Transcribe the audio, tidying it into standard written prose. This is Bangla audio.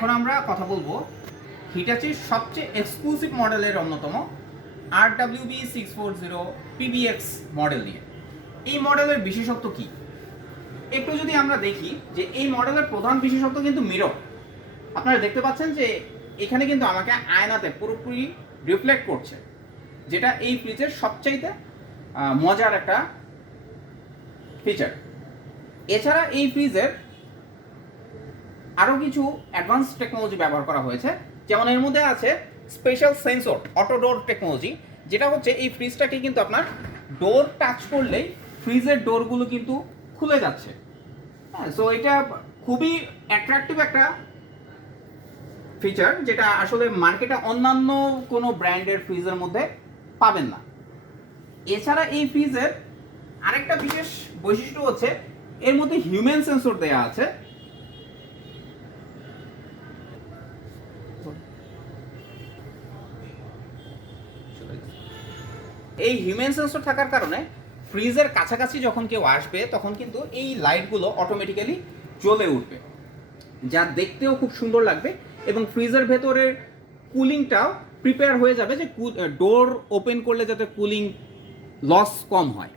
এখন আমরা কথা বলবো হিটাচির সবচেয়ে এক্সক্লুসিভ মডেলের অন্যতম R-WB640V0PBX মডেল নিয়ে। এই মডেলের বিশেষত্ব কি একটু যদি আমরা দেখি, যে এই মডেলের প্রধান বিশেষত্ব কিন্তু মিরর। আপনারা দেখতে পাচ্ছেন যে এখানে কিন্তু আমাকে আয়নাতে পুরোপুরি রিফ্লেক্ট করছে, যেটা এই ফ্রিজের সবচাইতে মজার একটা ফিচার। এছাড়া এই ফ্রিজের আরও কিছু অ্যাডভান্স টেকনোলজি ব্যবহার করা হয়েছে, যেমন এর মধ্যে আছে স্পেশাল সেন্সর অটো ডোর টেকনোলজি, যেটা হচ্ছে এই ফ্রিজটাকে কিন্তু আপনার ডোর টাচ করলেই ফ্রিজের ডোরগুলো কিন্তু খুলে যাচ্ছে। হ্যাঁ, সো এটা খুবই অ্যাট্রাকটিভ একটা ফিচার, যেটা আসলে মার্কেটে অন্যান্য কোনো ব্র্যান্ডের ফ্রিজের মধ্যে পাবেন না। এছাড়া এই ফ্রিজের আরেকটা বিশেষ বৈশিষ্ট্য হচ্ছে এর মধ্যে হিউম্যান সেন্সর দেয়া আছে। এই হিউম্যান সেন্সর থাকার কারণে ফ্রিজের কাছাকাছি যখন কেউ আসবে তখন কিন্তু এই লাইটগুলো অটোমেটিক্যালি জ্বলে উঠবে, যা দেখতেও খুব সুন্দর লাগবে এবং ফ্রিজের ভেতরের কুলিংটাও প্রিপেয়ার হয়ে যাবে, যে ডোর ওপেন করলে যাতে কুলিং লস কম হয়।